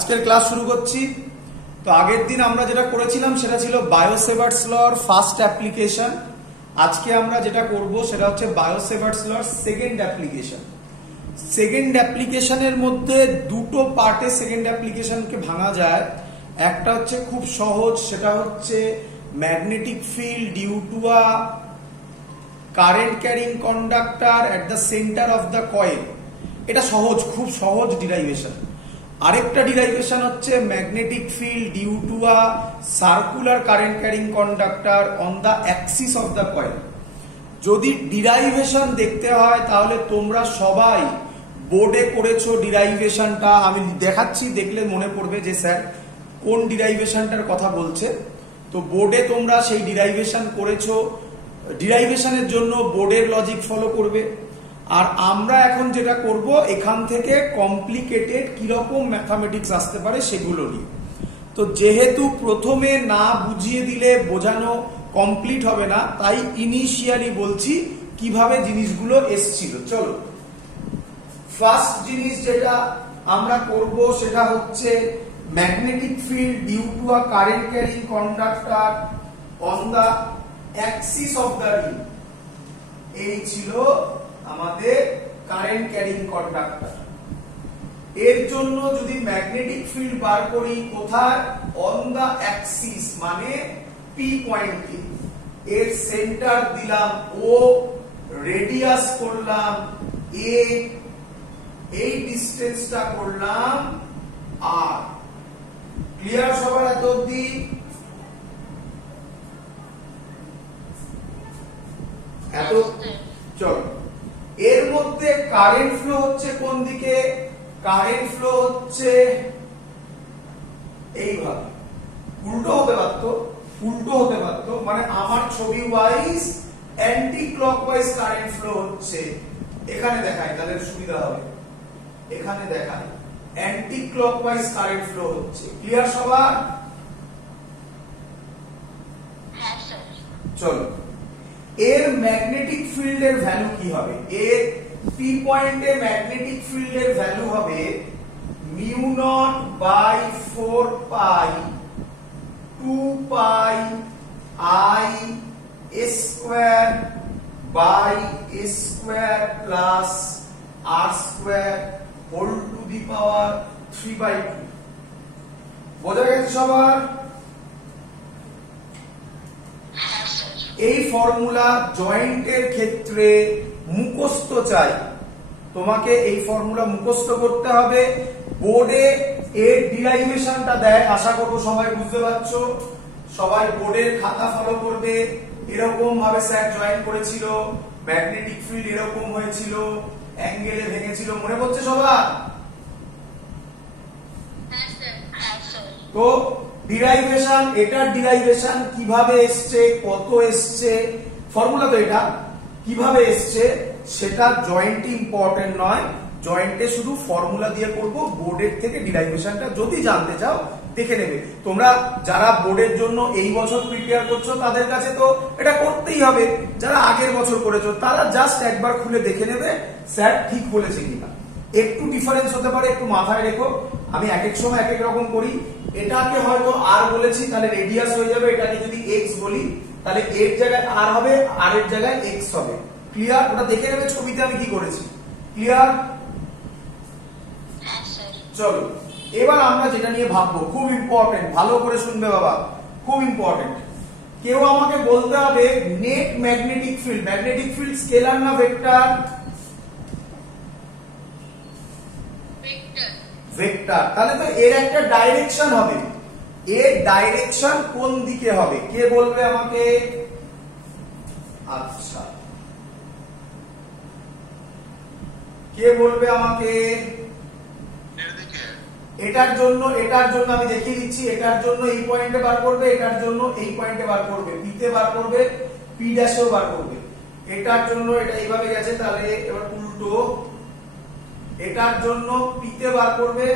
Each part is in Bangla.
আজকের ক্লাস শুরু করছি। তো আগের দিন আমরা যেটা করেছিলাম সেটা ছিল বায়োসেভার্টস লর ফার্স্ট অ্যাপ্লিকেশন। আজকে আমরা যেটা করব সেটা হচ্ছে বায়োসেভার্টস লর সেকেন্ড অ্যাপ্লিকেশন। সেকেন্ড অ্যাপ্লিকেশনের মধ্যে দুটো পার্টে সেকেন্ড অ্যাপ্লিকেশনকে ভাঙা যায়। একটা হচ্ছে খুব সহজ, সেটা হচ্ছে magnetic field due to a current carrying conductor at the centre of the coil. এটা সহজ, খুব সহজ ডিরাইভেশন। আরেকটা ডিরাইভেশন হচ্ছে magnetic field due to a circular current carrying conductor on the axis of the coil. যদি ডিরাইভেশন দেখতে হয় তাহলে তোমরা সবাই বোর্ডে করেছো ডিরাইভেশনটা, আমি দেখাচ্ছি, দেখলে মনে পড়বে যে স্যার কোন ডিরাইভেশনটার কথা বলছে। তো বোর্ডে তোমরা সেই ডিরাইভেশন করেছো। ডিরাইভেশনের জন্য বোর্ডের লজিক ফলো করবে। আর আমরা এখন যেটা করব, এখান থেকে কমপ্লিকেটেড কিরকম ম্যাথামেটিক্স আসতে পারে সেগুলো নিয়ে। তো যেহেতু প্রথমে না বুঝিয়ে দিলে বোঝানো কমপ্লিট হবে না, তাই ইনিশিয়ালি বলছি কিভাবে জিনিসগুলো এসছিল। চলো, ফার্স্ট জিনিস যেটা আমরা করব সেটা হচ্ছে magnetic field due to a current carrying conductor on the axis of the ring. এই ছিল আমাদের কারেন্ট ক্যারিং কন্ডাক্টর। এর জন্য যদি ম্যাগনেটিক ফিল্ড বার করি কোথায়, অন দা অ্যাক্সিস মানে পি পয়েন্টে, এর সেন্টার দিলাম ও, রেডিয়াস করলাম এ, এই ডিসটেন্সটা করলাম আর। ক্লিয়ার সবার এত অবধি? এত চলো। এর মধ্যে কারেন্ট ফ্লো হচ্ছে কোন দিকে? কারেন্ট ফ্লো হচ্ছে এইভাবে। উল্টো হতে পারতো, উল্টো হতে পারতো, মানে আমার ছবি wise anti clockwise current flow হচ্ছে। এখানে দেখাই তাহলে সুবিধা হবে। এখানে দেখাই অ্যান্টি ক্লকওয়াইজ কারেন্ট ফ্লো হচ্ছে। ক্লিয়ার সবার? চলো, এর ম্যাগনেটিক ফিল্ডের ভ্যালু কি হবে? এর পি পয়েন্টে ম্যাগনেটিক ফিল্ডের ভ্যালু হবে mu naught by 4 pi 2 pi I square by square plus R square whole to the power 3/2। বোঝা গেছে সবার? এই ফর্মুলা জয়েন্টের ক্ষেত্রে মুখস্থ চাই, তোমাকে এই ফর্মুলা মুখস্থ করতে হবে। বোর্ডে এর ডিরাইভেশনটা দেয়, আশা করব সবাই বুঝতে পারছো। সবাই বোর্ডের খাতা ফলো করবে। এরকম ভাবে স্যার জয়েন্ট করেছিল, ম্যাগনেটিক ফিল্ড এরকম হয়েছিল, অ্যাঙ্গেলে ভেঙেছিল, মনে পড়ছে সবার? তো ডিরাইভেশন, এটার ডিরাইভেশন কিভাবে এসছে, কত এসছে, ফর্মুলা তো এটা, কিভাবে এসছে সেটা জয়েন্ট ইম্পর্টেন্ট নয়। জয়েন্টে শুধু ফর্মুলা দিয়ে করব। বোর্ডের থেকে ডিরাইভেশনটা যদি জানতে চাও দেখে নেবে। তোমরা যারা বোর্ডের জন্য এই বছর প্রিপেয়ার করছো তাদের কাছে তো এটা করতেই হবে। যারা আগের বছর করেছো তারা জাস্ট একবার খুলে দেখে নেবে স্যার ঠিক বলেছে কিনা। একটু ডিফারেন্স হতে পারে, একটু মাথায় রেখো। আমি এক এক সময় এক এক রকম করি। এটাকে হয়তো আর বলেছি তাহলে রেডিয়াস হয়ে যাবে, এটাকে যদি এক্স বলি তাহলে এর জায়গায় আর হবে, আর এর জায়গায় এক্স হবে। ক্লিয়ার? ওটা দেখে নেবে ছবিতে আমি কি করেছি। ক্লিয়ার? চলো, এবার আমরা যেটা নিয়ে ভাববো, খুব ইম্পর্টেন্ট, ভালো করে শুনবে বাবা, খুব ইম্পর্টেন্ট। কেউ আমাকে বলতে হবে net magnetic field. Magnetic field scalar না ভেক্টর? ভেক্টর। তাহলে তো এর একটা ডাইরেকশন হবে। এর ডাইরেকশন কোন দিকে হবে কে বলবে আমাকে? আচ্ছা, কে বলবে আমাকে? এটার জন্য আমি দেখিয়ে দিচ্ছি। এটার জন্য এই পয়েন্টে বার করবে, এটার জন্য এই পয়েন্টে বার করবে, পি তে বার করবে, পি ড্যাশেও বার করবে। এটার জন্য এটা এইভাবে গেছে, তাহলে এবার উল্টো। এটার জন্য পি তে বার করবে,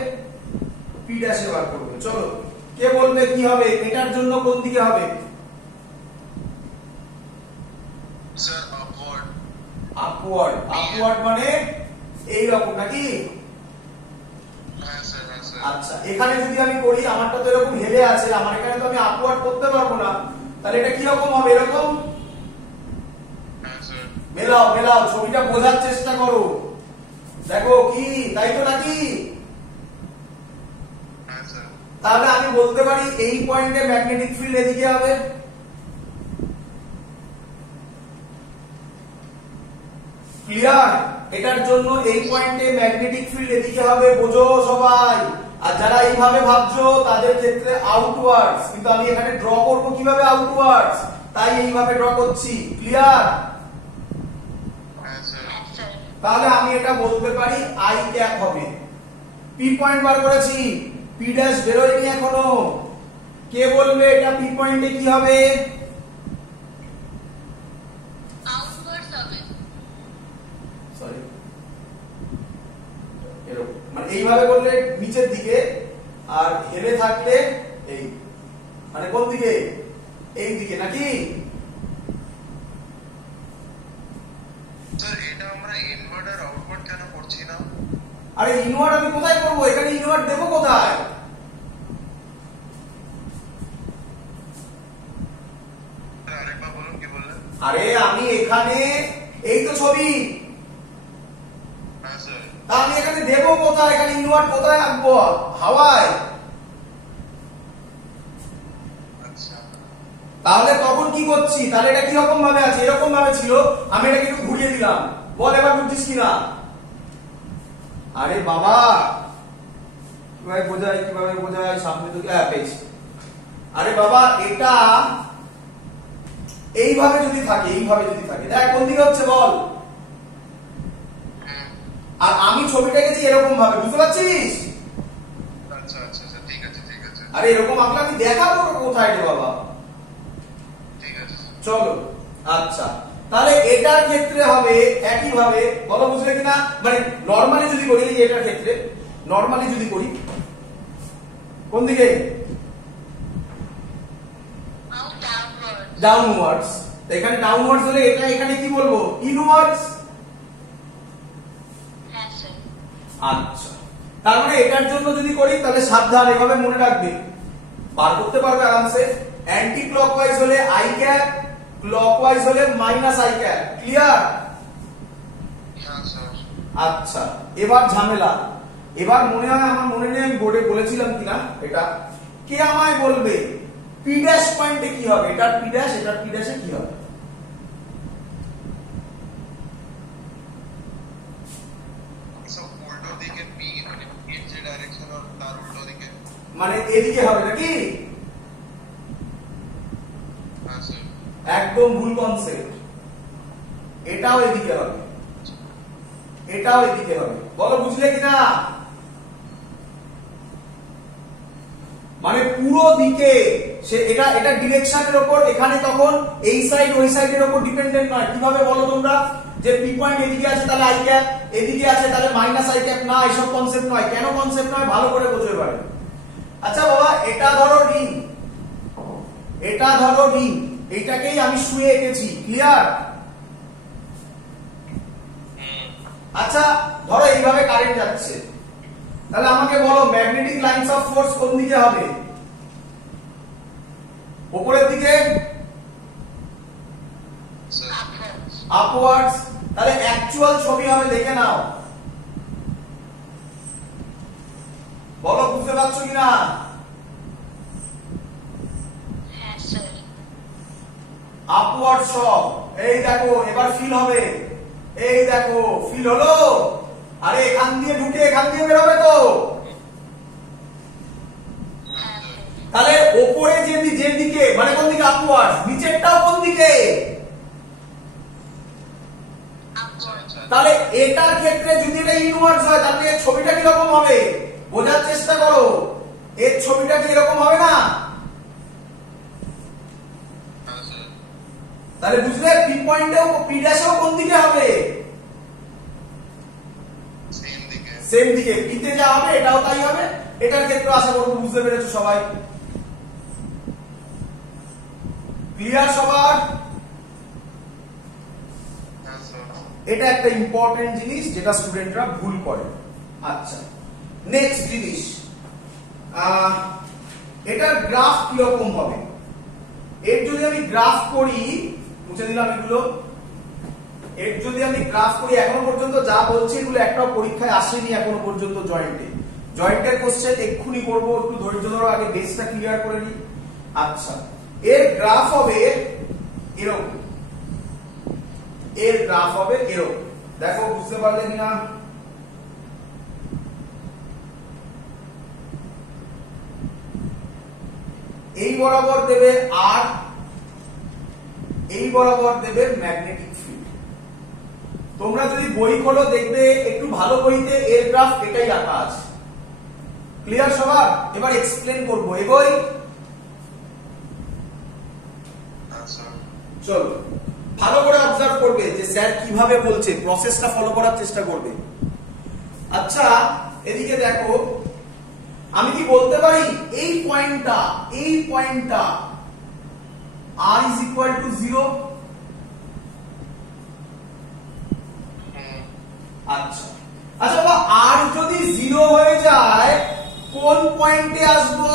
পি ড্যাশে বার করবে। চলো, কে বলবে কি হবে? এটার জন্য কোন দিকে হবে? Sir upward. আপওয়ার্ড। আপওয়ার্ড মানে এই রকম নাকি? হ্যাঁ স্যার। sir. আচ্ছা, এখানে যদি আমি করি, আমারটা তো এরকম হেলে আছে, আমার এখানে তো আমি আপওয়ার্ড করতে পারবো না, তাহলে এটা কি রকম হবে? এরকম। হ্যাঁ স্যার। মেলাও মেলাও, ছবিটা বোঝার চেষ্টা করো। দেখো কি, তাই তো নাকি? হ্যাঁ স্যার। তাহলে আমি বলতে পারি এই পয়েন্টে ম্যাগনেটিক ফিল্ড এদিকে হবে। ক্লিয়ার? এটার জন্য এই পয়েন্টে ম্যাগনেটিক ফিল্ড এদিকে হবে, বোঝো সবাই। আর যারা এইভাবে ভাবছো তাদের ক্ষেত্রে আউটওয়ার্ডস, কিন্তু আমি এখানে ড্র করব কিভাবে আউটওয়ার্ডস, তাই এইভাবে ড্র করছি। ক্লিয়ার? হ্যাঁ স্যার। তাহলে আমি এটা বলতে পারি আই ক্যাপ হবে। পি পয়েন্ট বার করেছি, পি ড্যাশ বেরোয়নি এখনো। কে বলবে এটা পি পয়েন্টে কি হবে? আউটওয়ার্ডস হবে। সরি, এরকম মানে এইভাবে করলে নিচের দিকে, আর হেলে থাকলে এই, মানে কোন দিকে? এই দিকে নাকি? স্যার এটা আমরা ইনওয়ার্ড আর আউটওয়ার্ড কেন করছি না? আরে ইনওয়ার্ড আমি কোথায় করবো? এখানে ইনওয়ার্ড দেবো কোথায়? স্যার আরেকবার বলুন, কি বললেন? আরে আমি এখানে, এই তো ছবি, হ্যাঁ স্যার। তা আমি এখানে দেবো কোথায়? এখানে ইনওয়ার্ড কোথায় আঁকবো? হাওয়ায়। আচ্ছা। তাহলে তখন কি করছি? তাহলে এটা কি রকম ভাবে আছে? এরকম ভাবে ছিল, আমি এটাকে একটু ঘুরিয়ে দিলাম। বল এবার বুঝছিস কিনা? আরে বাবা, কিভাবে বোঝায় সামনে তো পেয়েছি। আরে বাবা, এটা এইভাবে যদি থাকে, দেখ কোন দিকে হচ্ছে বল। আর আমি ছবিটা গেছি এরকম ভাবে, বুঝতে পারছিস? আচ্ছা আচ্ছা স্যার, ঠিক আছে ঠিক আছে। আরে এরকম আঁকলে আমি দেখাবো কোথায় রে বাবা। ঠিক আছে স্যার। চলো, আচ্ছা, তাহলে এটার ক্ষেত্রে হবে একই ভাবে, বলো বুঝলে কিনা? মানে নরমালি যদি করি, এটার ক্ষেত্রে নরমালি যদি করি, কোন দিকে? ডাউনওয়ার্ডস। এখানে ডাউনওয়ার্ডস হলে এটা এখানে কি বলবো? ইনওয়ার্ডস। আচ্ছা, তার মানে এটার জন্য যদি করি তাহলে সাবধান, এভাবে মনে রাখবে, বার করতে পারবে আরামসে। অ্যান্টি ক্লকওয়াইজ হলে আই ক্যাপ, ক্লকওয়াইজ হলে মাইনাস আই ক্যাপ। ক্লিয়ার? হ্যাঁ স্যার। আচ্ছা, এবার ঝামেলা। এবার মনে হয়, আমার মনে নেই আমি বোর্ডে বলেছিলাম কিনা এটা, কে আমায় বলবে পি ড্যাশ পয়েন্টে কি হবে? এটার পি ড্যাশ, এটার পি ড্যাশে কি হবে? স্যার উল্টো দিকে পি, মানে এর যে ডাইরেকশন আর তার উল্টো দিকে। মানে এদিকে হবে নাকি? হ্যাঁ স্যার। একদম ভুল কনসেপ্ট। এটাও এদিকে হবে, এটাও এদিকে হবে। বলো বুঝলে কিনা? মানে পুরো দিকে সে, এটা ডিরেকশনের উপর, এখানে তখন এই সাইড ওই সাইডের উপর ডিপেন্ডেন্ট নয়। কিভাবে বলো তোমরা? যে পি পয়েন্ট এদিকে আছে তাহলে আই ক্যাপ, এদিকে আছে তাহলে মাইনাস আই ক্যাপ, না এসব কনসেপ্ট নয়। কেন কনসেপ্ট নয়? ভালো করে বুঝতে পারে। আচ্ছা বাবা, এটা ধরো রিং, এটা ধরো রিং, এইটাকেই আমি শুয়ে এঁকেছি। ক্লিয়ার? আচ্ছা, ধরো এইভাবে কারেন্ট যাচ্ছে, তাহলে আমাকে বলো ম্যাগনেটিক লাইনস অফ ফোর্স কোন দিকে হবে? উপরের দিকে, আপওয়ার্ডস। তাহলে অ্যাকচুয়াল ছবি হবে, দেখে নাও। বলো বুঝতে পারছো কিনা? আপওয়ার্ড সব, এই দেখো এবার ফিল হবে, এই দেখো ফিল হলো। আরে এখান দিয়ে ঢুকে এখান দিয়ে বেরোবে তো। তাহলে ওপরে যে দিকে, মানে কোন দিকে? আপওয়ার্ডস। নিচেরটাও কোন দিকে? তাহলে এটার ক্ষেত্রে যদি এটা ইনওয়ার্ডস হয়, তাহলে এর ছবিটা কি রকম হবে? বোঝার চেষ্টা করো, এর ছবিটা কি এরকম হবে না? তাহলে বুঝলে পি পয়েন্টেও, পি ড্যাশেও কোন দিকে হবে? সেম দিকে। পিতে যা হবে এটাও তাই হবে। এটার ক্ষেত্রে আশা করব বুঝতে পেরেছো সবাই। ক্লিয়ার সবার? এটা একটা ইম্পর্টেন্ট জিনিস যেটা স্টুডেন্টরা ভুল করে। আচ্ছা, নেক্সট জিনিস, এটার গ্রাফ কিরকম হবে? এর যদি আমি গ্রাফ করি, মুছে দিলাম এগুলো, এর যদি আমি গ্রাফ করি, এখনো পর্যন্ত যা বলছি এগুলো একটাও পরীক্ষায় আসেনি এখনো পর্যন্ত। জয়েন্টের কোশ্চেন এক্ষুনি করবো, একটু ধৈর্য ধরো, আগে বেসটা ক্লিয়ার করে নিই। আচ্ছা, এর গ্রাফ হবে এরকম, এর গ্রাফ হবে এরকম। দেখো বুঝতে পারলে কিনা? এই বরাবর দেবে আর এই বরাবর দেবে ম্যাগনেটিক ফিল্ড। তোমরা যদি বই খোলো দেখবে একটু ভালো বইতে এর গ্রাফ এটাই আঁকা আছে। ক্লিয়ার সবার? এবার এক্সপ্লেন করবো, এগোই। চলো ভালো করে অবজার্ভ করবে যে স্যার কিভাবে বলছে, প্রসেসটা ফলো করার চেষ্টা করবে। আচ্ছা এদিকে দেখো, আমি কি বলতে পারি এই পয়েন্টটা r is equal to 0? আচ্ছা আচ্ছা বাবা, r যদি 0 হয়ে যায় কোন পয়েন্টে আসবো?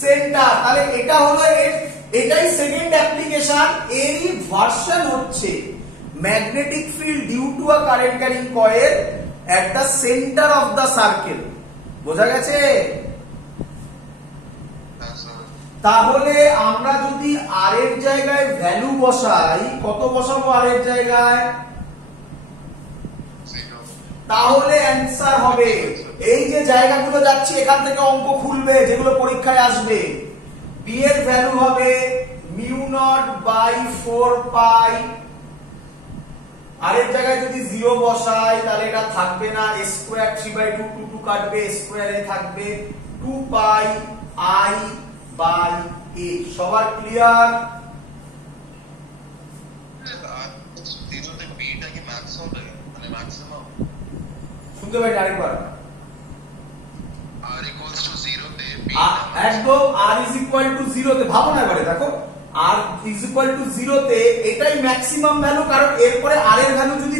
সেন্টার। তাহলে এটা হলো এটাই সেকেন্ড অ্যাপ্লিকেশন। এরই ভার্সন হচ্ছে magnetic field due to a current carrying coil at the center of the circle। বোঝা গেছে? তাহলে আমরা যদি r এর জায়গায় ভ্যালু বসাই, কত বসাবো r এর জায়গায়? তাহলে অ্যান্সার হবে, এই যে জায়গাগুলো যাচ্ছে এখান থেকে অঙ্ক খুলবে যেগুলো পরীক্ষায় আসবে। b এর ভ্যালু হবে μ0/4π। আর এর জায়গায় যদি 0 বসাই তাহলে এটা থাকবে না, স্কয়ার 3/2 2 কাটবে, স্কয়ারে থাকবে 2πi/a। সবার ক্লিয়ার? শুনতে পাই আরেকবার? একদম r is equal to 0 তে ভাবো না এবারে, দেখো r is equal to 0 তে এটাই ম্যাক্সিমাম ভ্যালু। কারণ এরপরে r এর ভ্যালু যদি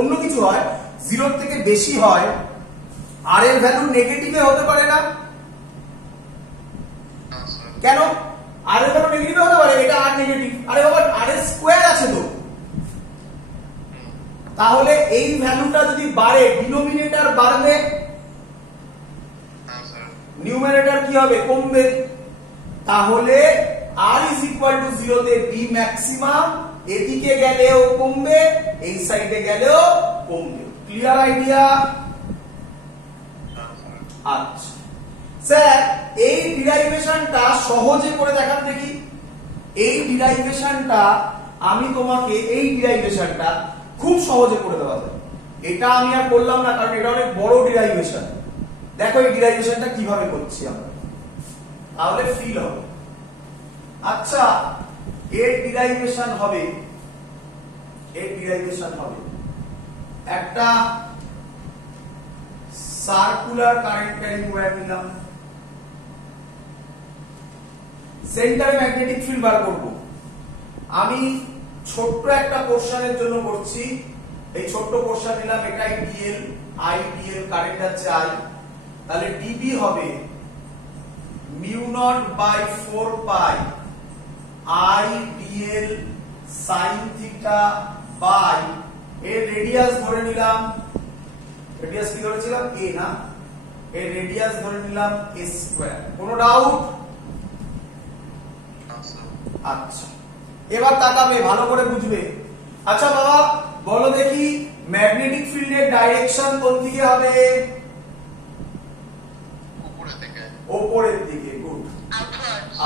অন্য কিছু হয়, 0 এর থেকে বেশি হয়, r এর ভ্যালু নেগেটিভে হতে পারে না? কেন r এর ভ্যালু নেগেটিভে হতে পারে? এটা r নেগেটিভ। আরে বাবা r এর স্কয়ার আছে তো, তাহলে এই ভ্যালুটা যদি বাড়ে, ডিনোমিনেটর বাড়বে, নিউমারেটর কি হবে? কমবে। তাহলে r is equal to 0 তে b ম্যাক্সিমাম, এদিকে গেলেও কমবে, এই সাইডে গেলেও কমবে। Clear idea? আচ্ছা স্যার, এই ডিরাইভেশনটা সহজে করে দেখান দেখি। এই ডিরাইভেশনটা আমি তোমাকে, এই ডিরাইভেশনটা খুব সহজে করে দেওয়া যায়। এটা আমি আর বললাম না, কারণ এটা অনেক বড় ডিরাইভেশন। দেখো এই ডিরাইভেশনটা কিভাবে করছি আমরা, তাহলে ফিল হবে। আচ্ছা এর ডিরাইভেশন হবে, একটা সার্কুলার কারেন্ট ক্যারিং ওয়্যার নিলাম, সেন্টারে ম্যাগনেটিক ফিল্ড বার করব। আমি ছোট্ট একটা পোরশনের জন্য করছি, এই ছোট্ট পোরশন নিলাম, এটাই ডিএল, আই ডিএল, কারেন্ট আছে আই। তাহলে ডিবি হবে μ0/4π I dl sin theta by, এর রেডিয়াস ধরে নিলাম, রেডিয়াস কি ধরেছিলাম? a না, এর রেডিয়াস ধরে নিলাম a স্কয়ার। কোনো ডাউট? আচ্ছা এবার তাকাবে, ভালো করে বুঝবে। আচ্ছা বাবা বলো দেখি, ম্যাগনেটিক ফিল্ডের ডাইরেকশন কোন দিকে হবে? উপরের দিকে। Good,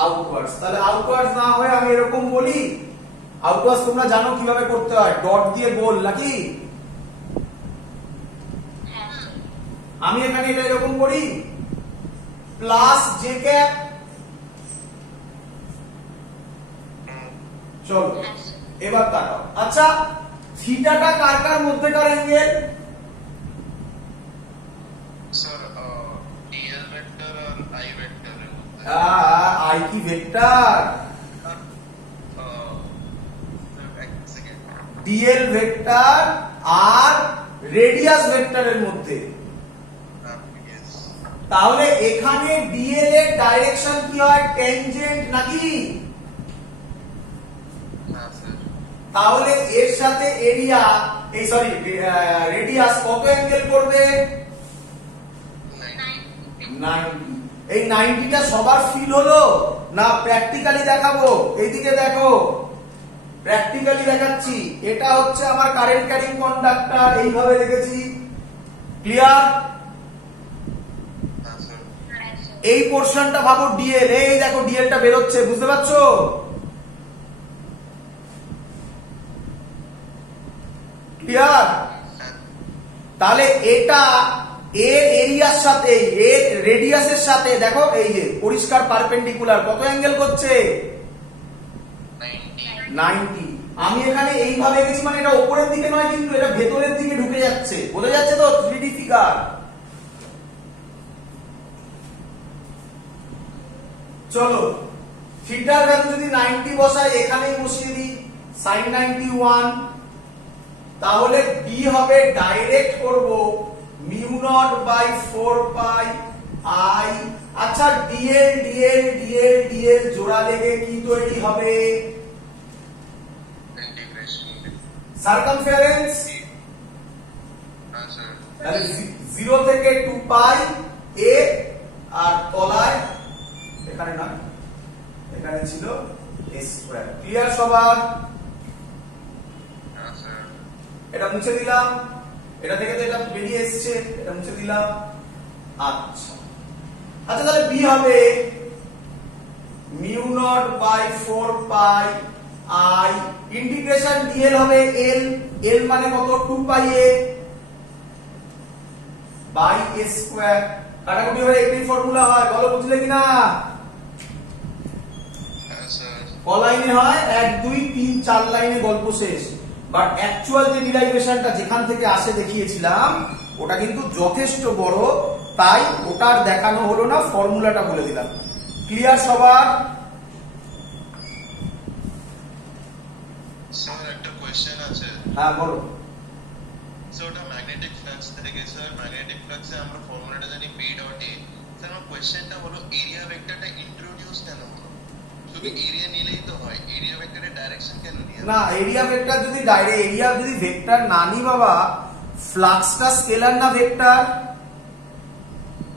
outwards. তাহলে আউটওয়ার্ডস না হয় আমি এরকম বলি, আউটওয়ার্ডস তোমরা জানো কিভাবে করতে হয়, ডট দিয়ে গোল, নাকি? আমি এখানে এটা এরকম করি, প্লাস জে ক্যাপ। চলো এবার তাকাও। আচ্ছা থিটাটা কার কার মধ্যেকার অ্যাঙ্গেল? আই কি ভেক্টর? ডিএল ভেক্টর আর রেডিয়াস ভেক্টরের মধ্যে। তাহলে এখানে ডিএল এর ডাইরেকশন কি হয়, ট্যানজেন্ট নাকি? হ্যাঁ স্যার। তাহলে এর সাথে এরিয়া এই সরি রেডিয়াস কত অ্যাঙ্গেল করবে? 90। এই 90টা সবার ফিল হলো না প্র্যাকটিক্যালি দেখাবো? এইদিকে দেখো, প্র্যাকটিক্যালি দেখাচ্ছি। এটা হচ্ছে আমার কারেন্ট ক্যারিং কন্ডাক্টর, এইভাবে রেখেছি। ক্লিয়ার? হ্যাঁ স্যার। এই পোরশনটা ভাবো ডিএল, এই দেখো ডিএলটা বেরোচ্ছে, বুঝতে পারছো? ক্লিয়ার? তাহলে এটা এর এরিয়ার সাথে এর রেডিয়াসের সাথে দেখো এই যে পরিষ্কার পারপেন্ডিকুলার, কত অ্যাঙ্গেল করছে? 90। আমি এখানে এইভাবে গেছি মানে এটা উপরের দিকে নয়, কিন্তু এটা ভেতরের দিকে ঢুকে যাচ্ছে, বোঝা যাচ্ছে তো? 3D figure. চলো থিটার ভ্যালু যদি 90 বসাই, এখানেই বসিয়ে দিই sin 91, তাহলে বি হবে ডাইরেক্ট করব mu naught by 4 pi I. আচ্ছা ডিএল ডিএল ডিএল ডিএল জোড়া লেগে কি তৈরি হবে? সার্কামফারেন্স। হ্যাঁ স্যার। তাহলে 0 থেকে 2 পাই এ, আর তলায় এখানে না, এখানে ছিল a স্কয়ার। ক্লিয়ার সবার? হ্যাঁ স্যার। এটা মুছে দিলাম, এটা থেকে তো এটা বেরিয়ে এসেছে, এটা মুছে দিলাম। আচ্ছা আচ্ছা, তাহলে বি হবে mu naught by 4 pi I, integration dl হবে এল, এল মানে কত? 2 পাই এ বাই এ স্কয়ার। কাটাকুটি হলে একই ফর্মুলা হয়, বলো বুঝলে কিনা? হ্যাঁ স্যার। ক লাইনে হয়? 1 2 3 4 লাইনে গল্প শেষ। বাট অ্যাকচুয়াল যে ডিরাইভেশনটা যেখান থেকে আসে দেখিয়েছিলাম ওটা কিন্তু যথেষ্ট বড়, তাই ওটার দেখানো হলো না, ফর্মুলাটা বলে দিলাম। ক্লিয়ার সবার? স্যার একটা কোশ্চেন আছে। হ্যাঁ বলো। স্যার ওটা ম্যাগনেটিক ফ্লাক্স থেকে, স্যার ম্যাগনেটিক ফ্লাক্সে আমরা ফর্মুলাটা জানি পি ডট এ। স্যার আমার কোশ্চেনটা হলো এরিয়া ভেক্টরটা ইন্ট্রোডিউস কেন হলো? শুধু এরিয়া নিলেই তো হয়, এরিয়া ভেক্টরের ডাইরেকশন কেন নিয়ে? না, এরিয়া ভেক্টর যদি ডাইরেক্ট এরিয়া যদি ভেক্টর না নি বাবা, ফ্লাক্সটা স্কেলার না vector?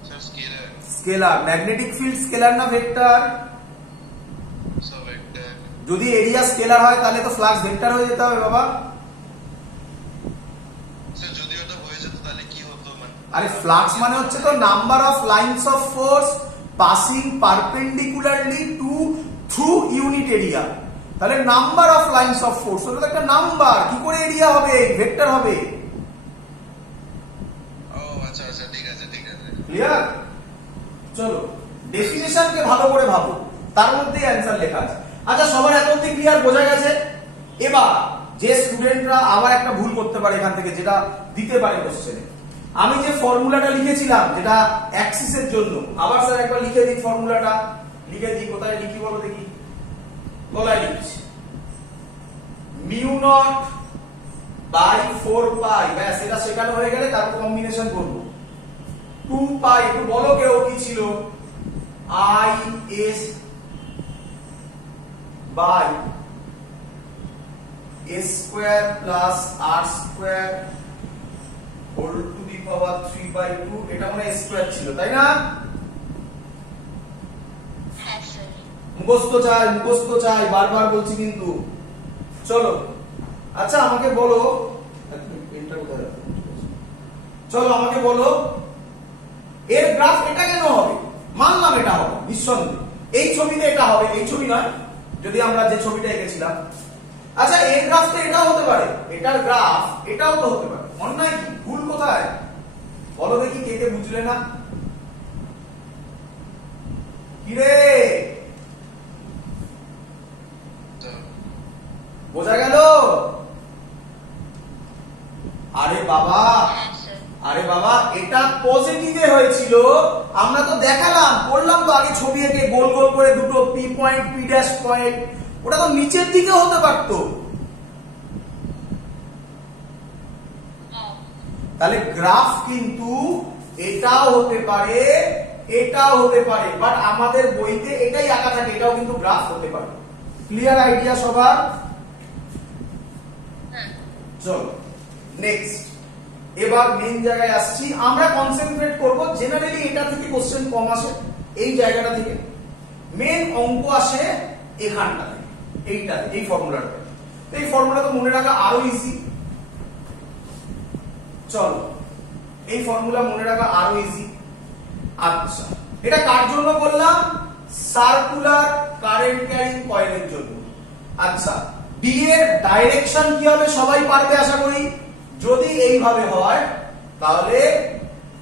Sir scalar. Scalar. Magnetic field scalar না ভেক্টর? Sir vector. যদি এরিয়া স্কেলার হয় তাহলে তো ফ্লাক্স ভেক্টর হয়ে যেতে হবে বাবা। স্যার যদি ওটা হয়ে যেত তাহলে কি হতো? আরে ফ্লাক্স মানে হচ্ছে তো number of lines of force passing perpendicularly to through unit area. তাহলে number of lines of force ওটা তো একটা নাম্বার, কি করে এরিয়া হবে? ভেক্টর হবে। ও আচ্ছা আচ্ছা, ঠিক আছে ঠিক আছে। ক্লিয়ার? চলো ডেফিনেশনকে ভালো করে ভাবো, তার মধ্যে অ্যানসার লেখা আছে। আচ্ছা সবার এত অবধি ক্লিয়ার, বোঝা গেছে? এবার যে স্টুডেন্টরা আবার একটা ভুল করতে পারে এখান থেকে, যেটা দিতে পারে কোশ্চেনে, আমি যে ফর্মুলাটা লিখেছিলাম যেটা অ্যাক্সিসের জন্য, আবার স্যার একবার লিখে দিই ফর্মুলাটা। লিখে দিই, কোথায় লিখি বলো দেখি? গলায় লিখছি মিউ নট বাই 4 পাই, ব্যাস এটা শেখানো হয়ে গেলে তারপর কম্বিনেশন করব। 2 পাই, একটু বলো কেউ কি ছিল? I S by a square plus r square whole to the power 3/2, এটা মানে স্কয়ার ছিল তাই না? হ্যাঁ স্যার। মুখস্থ চাই বারবার বলছি কিন্তু। চলো আচ্ছা আমাকে বলো, পেনটা কোথায় রাখো? চলো আমাকে বলো এর গ্রাফ এটা কেন হবে? মানলাম এটা হবে নিঃসন্দেহে, এই ছবিতে এটা হবে, এই ছবি নয়, যদি আমরা যে ছবিটা এঁকেছিলাম। আচ্ছা এর গ্রাফ তো এটাও হতে পারে, এটার গ্রাফ এটাও তো হতে পারে, অন্যায় কি? ভুল কোথায় বলো দেখি, কে কে বুঝলে না? কিরে বোঝা গেল? আরে বাবা, হ্যাঁ স্যার। আরে বাবা এটা পজিটিভে হয়েছিল, আমরা তো দেখালাম, করলাম তো আগে ছবি এঁকে গোল গোল করে দুটো P point P dash point, ওটা তো নিচের দিকে হতে পারতো। তাহলে গ্রাফ কিন্তু এটাও হতে পারে, এটাও হতে পারে, বাট আমাদের বইতে এটাই আঁকা থাকে, এটাও কিন্তু গ্রাফ হতে পারে। ক্লিয়ার আইডিয়া সবার? চলো নেক্সট, এবার মেইন জায়গায় আসছি। আমরা কনসেন্ট্রেট করব, জেনারেলি এটা থেকে কোশ্চেন কম আসে, এই জায়গাটা থেকে মেইন অঙ্ক আসে এখানটা থেকে, এইটা, এই ফর্মুলাটা। এই ফর্মুলা তো মনে রাখা আরো ইজি। চলো এই ফর্মুলা মনে রাখা আরো ইজি। আচ্ছা, এটা কার জন্য করলাম? সার্কুলার কারেন্ট ক্যারিং কয়েলের জন্য। আচ্ছা, ডি এর ডাইরেকশন কি হবে সবাই পারবে আশা করি। যদি এইভাবে হয় তাহলে,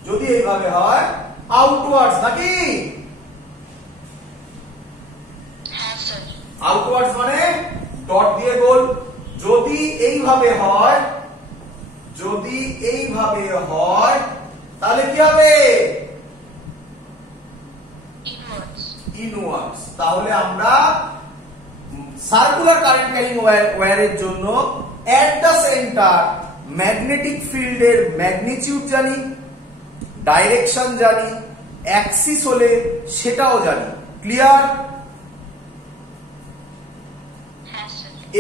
যদি এইভাবে হয় আউটওয়ার্ডস, নাকি? আউটওয়ার্ডস মানে ডট দিয়ে গোল। যদি এইভাবে হয়, যদি এইভাবে হয় তাহলে কি হবে? ইনওয়ার্ডস। তাহলে আমরা সার্কুলার কারেন্ট ক্যারিং ওয়্যারের জন্য এট দ্য সেন্টার ম্যাগনেটিক ফিল্ডের ম্যাগনিটিউড জানি, ডাইরেকশন জানি, অ্যাক্সিস হলে সেটাও জানি। ক্লিয়ার?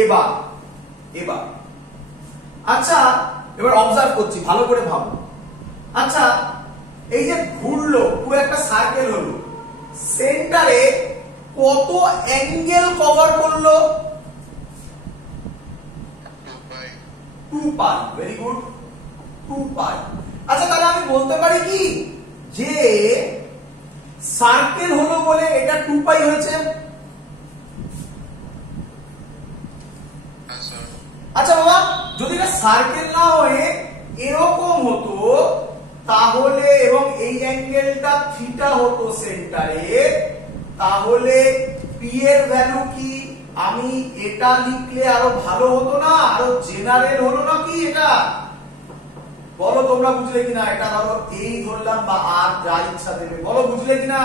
এবার এবার আচ্ছা, এবার অবজার্ভ করছি, ভালো করে ভাবো। আচ্ছা, এই যে ঘুরলো, পুরো একটা সার্কেল হলো, সেন্টারে কত অ্যাঙ্গেল কভার করলো? 2 পাই। ভেরি গুড, 2 পাই। আচ্ছা, তাহলে আমি বলতে পারি কি যে সার্কেল হলো বলে এটা 2 পাই হয়েছে? আচ্ছা বাবা, যদি এটা সার্কেল না হয়ে এরকম হতো তাহলে, এবং এই অ্যাঙ্গেলটা থিটা হতো সেন্টারে, তাহলে পি এর ভ্যালু কি? আমি এটা লিখলে আরো ভালো হতো না? আরো জেনারেল হলো না কি এটা? বলো তোমরা বুঝলে কিনা? এটা ধরো এই ধরলাম, বা আর যা ইচ্ছা দেবে, বলো বুঝলে কিনা?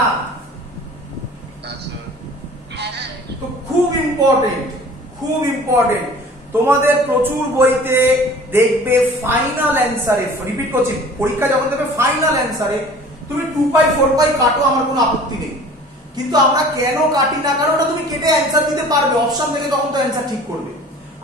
তো খুব ইম্পর্টেন্ট, খুব ইম্পর্টেন্ট। তোমাদের প্রচুর বইতে দেখবে ফাইনাল অ্যান্সারে, রিপিট করছি, পরীক্ষা যখন দেবে ফাইনাল অ্যান্সারে তুমি 2 পাই 4 পাই কাটো, আমার কোনো আপত্তি নেই, কিন্তু আমরা কেন কাটি না? কারণ ওটা তুমি কেটে অ্যান্সার দিতে পারবে, অপশন থেকে তখন তো অ্যান্সার ঠিক করবে।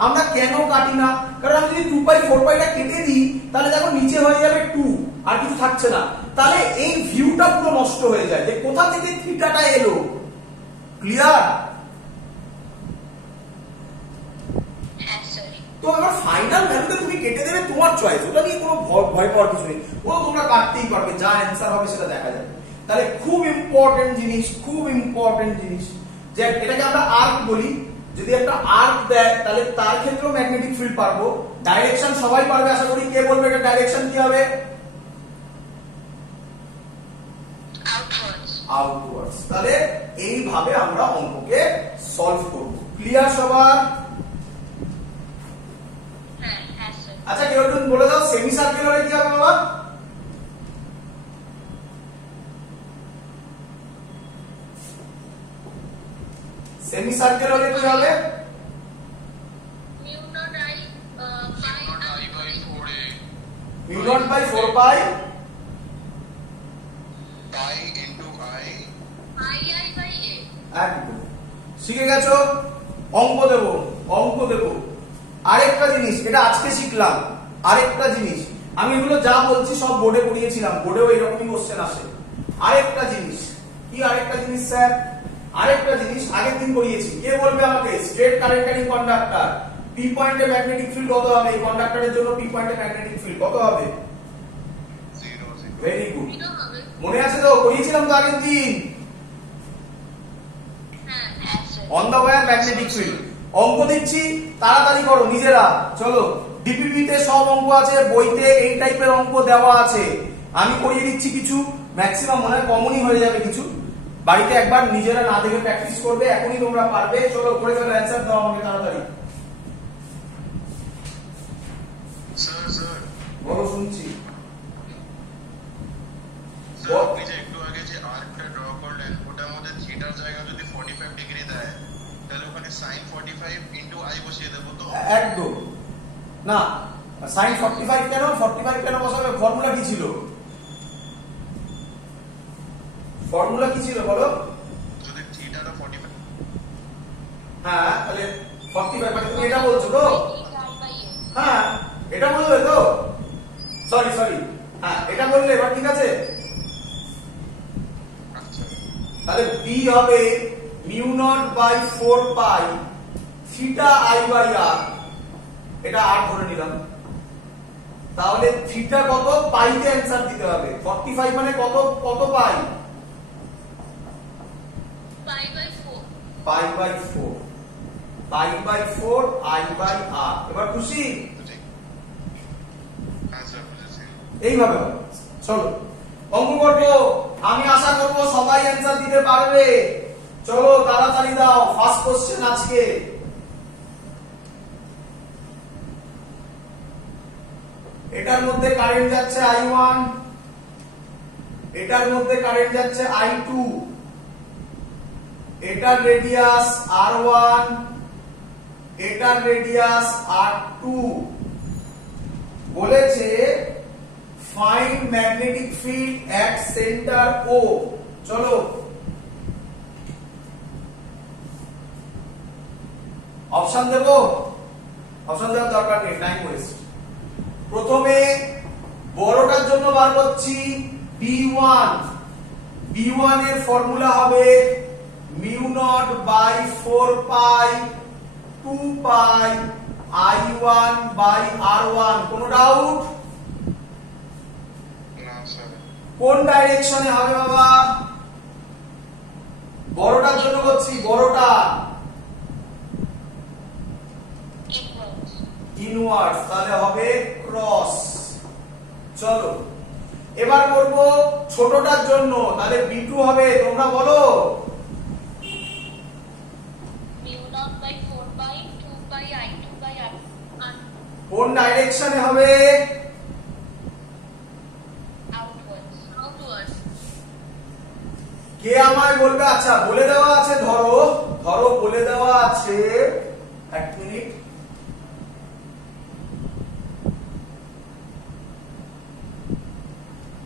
আমরা কেন কাটি না? কারণ আমি যদি 2 পাই 4 পাইটা কেটে দিই তাহলে দেখো নিচে হয়ে যাবে 2, আর কিছু থাকছে না, তাহলে এই ভিউটা পুরো নষ্ট হয়ে যায় যে কোথা থেকে থিটাটা এলো। ক্লিয়ার? তো এবার ফাইনাল ভ্যালুতে তুমি কেটে দেবে, তোমার চয়েস, ওটা নিয়ে কোনো ভয় পাওয়ার কিছু নেই, ও তোমরা কাটতেই পারবে, যা অ্যান্সার হবে সেটা দেখা যাবে। তাহলে খুব ইম্পর্টেন্ট জিনিস, খুব ইম্পর্টেন্ট জিনিস, যে এটাকে আমরা আর্ক বলি। যদি একটা আর্ক দেয় তাহলে তার ক্ষেত্রেও ম্যাগনেটিক ফিল্ড পারবো, ডাইরেকশন সবাই পারবে আশা করি। কে বলবে এটা ডাইরেকশন কি হবে? আউটওয়ার্ডস। তাহলে এইভাবে আমরা অঙ্ককে সলভ করব। ক্লিয়ার সবার? আচ্ছা, কেউ একজন বলে দাও সেমি সার্কেল হলে কি হবে বাবা? সেমি সার্কেল হলে কি হবে? মিউ নট বাই 4 পাই একদম। শিখে গেছো? অঙ্ক দেবো, অঙ্ক দেবো। আরেকটা জিনিস, এটা আজকে শিখলাম, আরেকটা জিনিস, আমি এগুলো যা বলছি সব বোর্ডে পড়িয়েছিলাম, বোর্ডেও এরকমই কোশ্চেন আসে। আরেকটা জিনিস কি? আরেকটা জিনিস স্যার, আরেকটা জিনিস আগের দিন পড়িয়েছি, কে বলবে আমাকে? Straight current carrying conductor, P পয়েন্টে ম্যাগনেটিক ফিল্ড কত হবে? এই কন্ডাক্টরের জন্য পি পয়েন্টে ম্যাগনেটিক ফিল্ড কত হবে? 0। ভেরি গুড, মনে আছে তো? পড়িয়েছিলাম তো আগের দিন। On the wire magnetic field. অঙ্ক দিচ্ছি, তাড়াতাড়ি করো নিজেরা। চলো, ডিপিপি তে সব অঙ্ক আছে, বইতে এই টাইপের অঙ্ক দেওয়া আছে। আমি করিয়ে দিচ্ছি কিছু, ম্যাক্সিমাম মনে হয় কমনই হয়ে যাবে কিছু। বাড়িতে একবার নিজেরা না দেখে প্র্যাকটিস করবে, এখনই তোমরা পারবে। চলো করে ফেলো, অ্যানসার দাও আমাকে তাড়াতাড়ি। স্যার স্যার বলো, শুনছি। স্যার আপনি যে একটু আগে যে আর্কটা ড্র করলেন, ওটার মধ্যে থিটার জায়গা যদি 45 ডিগ্রি দেয়, তাহলে ওখানে sin 45 ইনটু i বসিয়ে দেব তো? একদম না, sin 45 কেন? 45 কেন বসাবে? ফর্মুলা কি ছিল? ফর্মুলা কি ছিল বলো? যদি থিটাটা 45, হ্যাঁ তাহলে 45 মানে তুমি এটা বলছো তো? হ্যাঁ এটা বললে তো, সরি হ্যাঁ এটা বললে এবার ঠিক আছে। আচ্ছা তাহলে b হবে mu naught by 4 pi theta i by r, এটা r ধরে নিলাম। তাহলে থিটা কত পাইতে অ্যানসার দিতে হবে। 45 মানে কত কত pi? Pi by 4। Pi by 4, pi by 4 i by r। এবার খুশি? ঠিক। হ্যাঁ স্যার বুঝেছি। এইভাবে হবে। চলো অঙ্ক করবো, আমি আশা করবো সবাই অ্যানসার দিতে পারবে। চলো তাড়াতাড়ি দাও, ফার্স্ট কোশ্চেন আজকে। এটার মধ্যে কারেন্ট যাচ্ছে i1, এটার মধ্যে কারেন্ট যাচ্ছে i2, এটার রেডিয়াস r1, এটার রেডিয়াস r2। বলেছে ফাইন্ড ম্যাগনেটিক ফিল্ড এট সেন্টার O। চলো অপশন দেব, অপশন দেওয়ার দরকার নেই, টাইম ওয়েস্ট। প্রথমে বড়টার জন্য বার করছি B1। B1 এর ফর্মুলা হবে mu naught by 4 pi 2 pi I1 by R1। কোনো ডাউট? না স্যার। কোন ডাইরেকশনে হবে বাবা? বড়টার জন্য করছি, বড়টা ইনওয়ার্ডস, তাহলে হবে ক্রস। চলো এবার করব ছোটটার জন্য, তাহলে B2 হবে, তোমরা বলো। Mu naught by 4 by 2 by I2 by R। কোন ডাইরেকশনে হবে? আউটওয়ার্ডস। কে আমায় বলবে? আচ্ছা বলে দেওয়া আছে, ধরো ধরো বলে দেওয়া আছে, এক মিনিট।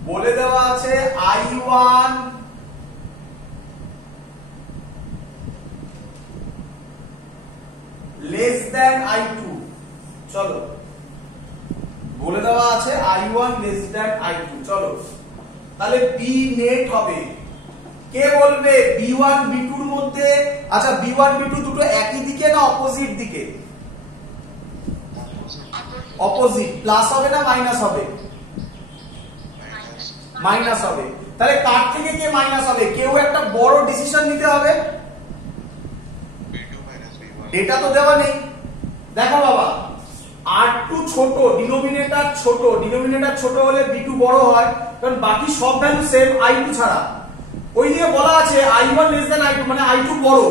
বলে দেওয়া আছে I1 লেস দেন I2। চলো বলে দেওয়া আছে I1 লেস দেন I2। চলো তাহলে B নেট হবে। কে বলবে B1 B2 এর মধ্যে? আচ্ছা B1 B2 দুটো একই দিকে না অপোজিট দিকে? অপোজিট। প্লাস হবে না মাইনাস হবে? মাইনাস হবে। তাহলে কার থেকে কে মাইনাস হবে? কেউ একটা বড় ডিসিশন নিতে হবে। B2 minus B1। ডেটা তো দেওয়া নেই। দেখো বাবা, R2 ছোট, ডিনোমিনেটর ছোট, ডিনোমিনেটর ছোট হলে B2 বড় হয়, কারণ বাকি সব ভ্যালু সেম I2 ছাড়া। ওই দিকে বলা আছে I1 লেস দেন I2 মানে I2 বড়,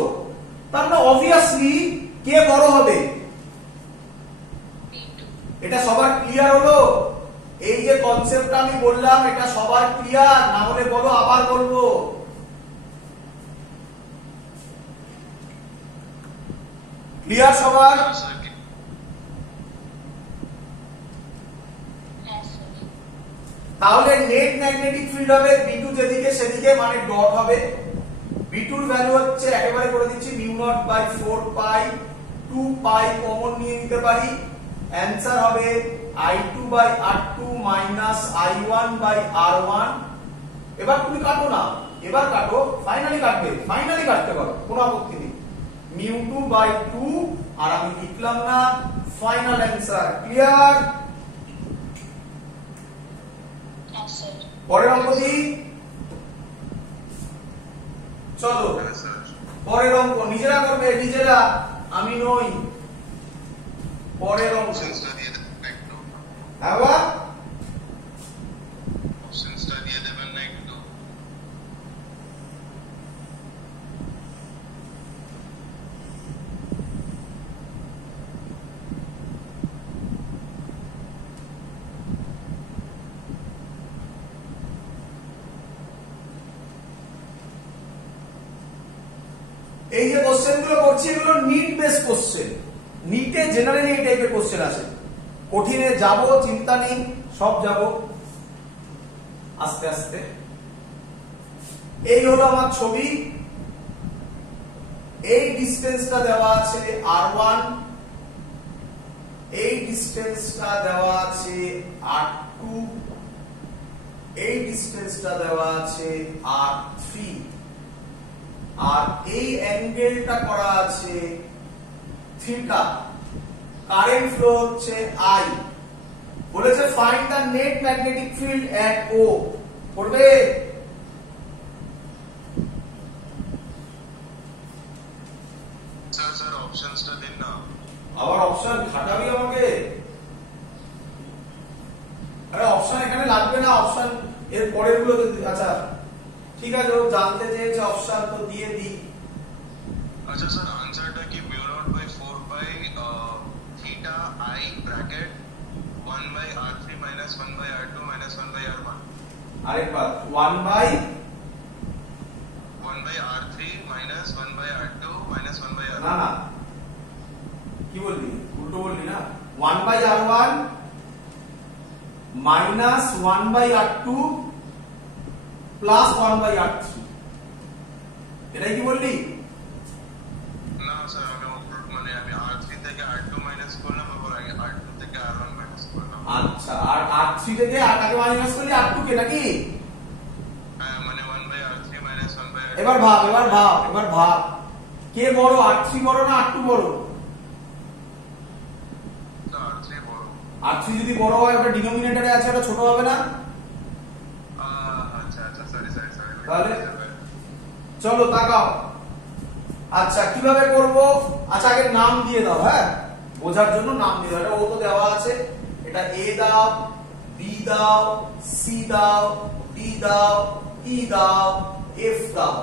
তার মানে অবভিয়াসলি কে বড় হবে? এটা সবার ক্লিয়ার হলো? এই যে কনসেপ্টটা আমি বললাম এটা সবার ক্লিয়ার? না হলে বলো, আবার বলবো। ক্লিয়ার সবার? তাহলে নেট ম্যাগনেটিক ফিল্ড হবে B2 যেদিকে সেদিকে, মানে ডট হবে। B2 এর ভ্যালু হচ্ছে, একেবারে করে দিচ্ছি, mu naught by 4 pi 2 pi common নিয়ে নিতে পারি। অ্যানসার হবে I2 by R2 minus I1 by R1। এবার তুমি কাটো না, এবার কাটো, ফাইনালি কাটবে, ফাইনালি কাটতে পারো, কোনো আপত্তি নেই। মিউ 2 বাই 2 আর আমি লিখলাম না, ফাইনাল অ্যানসার। ক্লিয়ার? পরের অঙ্ক দিই। চলো পরের অঙ্ক নিজেরা করবে, নিজেরা, আমি নই। পরের অঙ্ক অপশনসটা দিয়ে দেবেন একটু। হ্যাঁ বা অপশনসটা দিয়ে দেবেন না একটু? এই যে কোশ্চেন গুলো করছি এগুলো নিট বেস কোশ্চেন। নিটে জেনারেলি এই টাইপের কোশ্চেন আছে। কঠিনে যাব, চিন্তা নেই, সব যাব আস্তে আস্তে। এই হলো আমার ছবি, এই ডিসটেন্সটা দেওয়া আছে r1, এই ডিসটেন্সটা দেওয়া আছে r2, এই ডিসটেন্সটা দেওয়া আছে r3, আর এই অ্যাঙ্গেলটা করা আছে থিটা। কারেন্ট ফ্লো হচ্ছে I। বলেছে find the net magnetic field at O। করবে? স্যার অপশনসটা দিন না। আবার অপশন খাটাবি আমাকে? আরে অপশন এখানে লাগবে না, অপশন এর পরের গুলো। আচ্ছা ঠিক আছে, ও জানতে চেয়েছে অপশন, তো দিয়ে দিই। আচ্ছা স্যার আনসারটা কি mu naught by 4 by theta I bracket 1 by r3 minus 1 by r2 minus 1 by r1। আরেকবার 1 by r3 minus 1 by r2 minus 1 by r1। না না, কি বললি? উল্টো বললি না। 1 by r1 minus 1 by r2 plus 1 by r3, এটাই কি বললি? না স্যার আমি r3 থেকে r2 মাইনাস করলাম, আবার r2 থেকে r1 মাইনাস করলাম। আচ্ছা, আর r3 থেকে r কে মাইনাস করলি r2 কে, নাকি? হ্যাঁ, মানে 1 by r3 minus 1 by r2। এবার ভাব কে বড়, r3 বড় না r2 বড়? r3 বড়। r3 যদি বড় হয়, ওটা ডিনোমিনেটরে আছে, ওটা ছোট হবে না? আচ্ছা সরি। তাহলে চলো তাকাও। আচ্ছা কিভাবে করব? আচ্ছা আগে নাম দিয়ে দাও, হ্যাঁ বোঝার জন্য নাম দিয়ে দাও। এটা ও তো দেওয়া আছে, এটা A দাও, B দাও, C দাও, D দাও, E দাও, F দাও,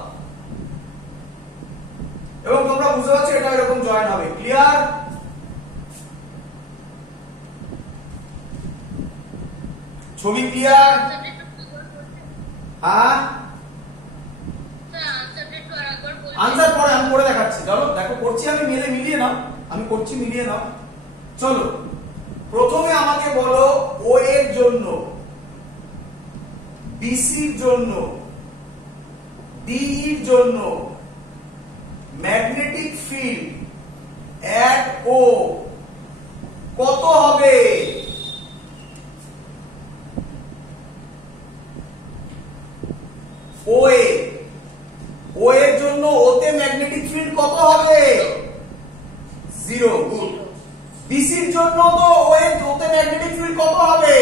এবং তোমরা বুঝতে পারছো এটা এরকম জয়েন হবে। ক্লিয়ার? ছবি ক্লিয়ার? হ্যাঁ আনসার পরে আমি করে দেখাচ্ছি। চলো দেখো করছি, আমি মিলিয়ে নাও, আমি করছি, মিলিয়ে নাও। চলো প্রথমে আমাকে বলো ও এর জন্য, বিসির জন্য, ডিইর জন্য ম্যাগনেটিক ফিল্ড এট ও কত হবে? ও এর জন্য ওতে ম্যাগনেটিক ফিল্ড কত হবে? 0। গুড। বিসির জন্য তো ওতে ম্যাগনেটিক ফিল্ড কত হবে?